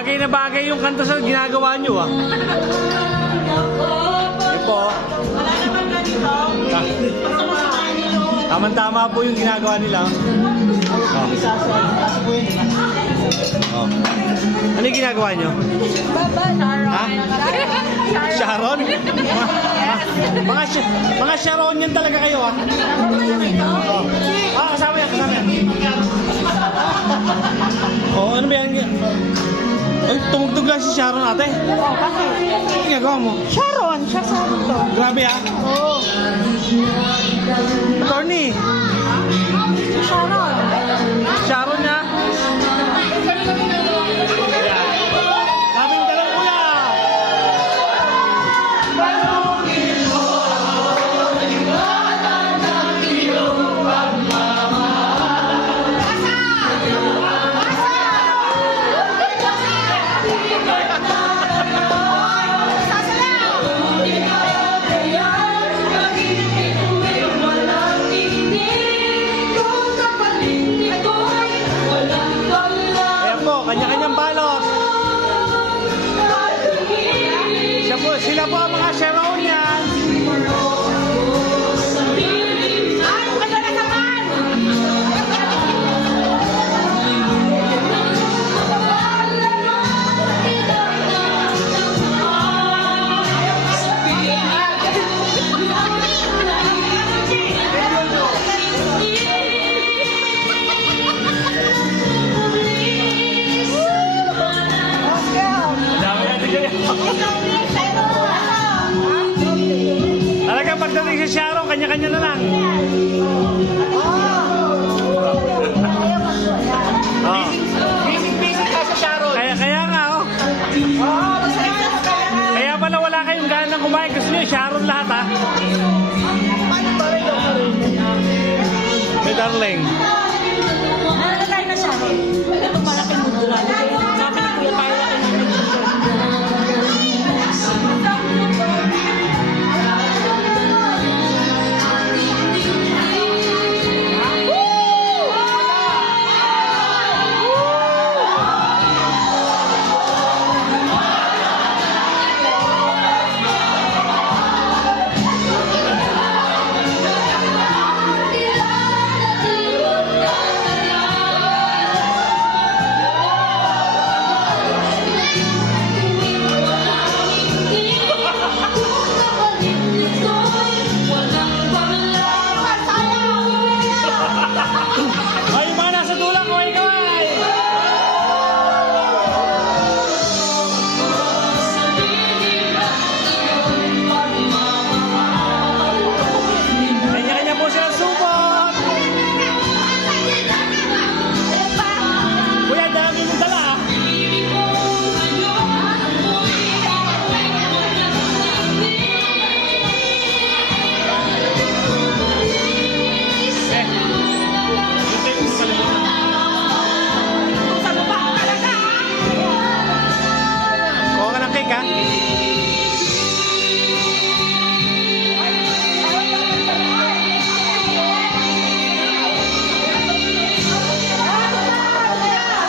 Bagay na bagay yung kanta sa ginagawa nyo ah. Yun po. Wala naman ganito. Tama-tama po yung ginagawa nila. Oh. Oh. Ano yung ginagawa nyo? Ha? Sharon? Mga Sharon yan talaga kayo ah. Oh. Ah, kasama yan, kasama yan. Oh, ano ba yan? Ay, tumugtog lang si Sharon ate. Oo, bakit? Ano ginagawa mo? Sharon, siya sa to. Grabe ah. Oo. Attorney. Si Sharon. Sharon na. Daming talong kuya. Ayan po, kanya-kanyang balot. Sila po ang mga Sharon yan. Dami natin kayo. Talaga pagdating si Sharon, kanya-kanya na lang. Oh. Basic ka sa Sharon. Kaya nga oh. Kaya pala wala kayong ganang kumain. Gusto nyo Sharon lahat ha. May darling. Ano tayo na Sharon? Ito malaking mundo na. Sabi ni Kuya Kaya Ay, yung mga nasa dulang ko, ikaw ay! Kanya-kanya po silang supot! Kuya, dami mong dala ah! Kuha ka ng cake ha?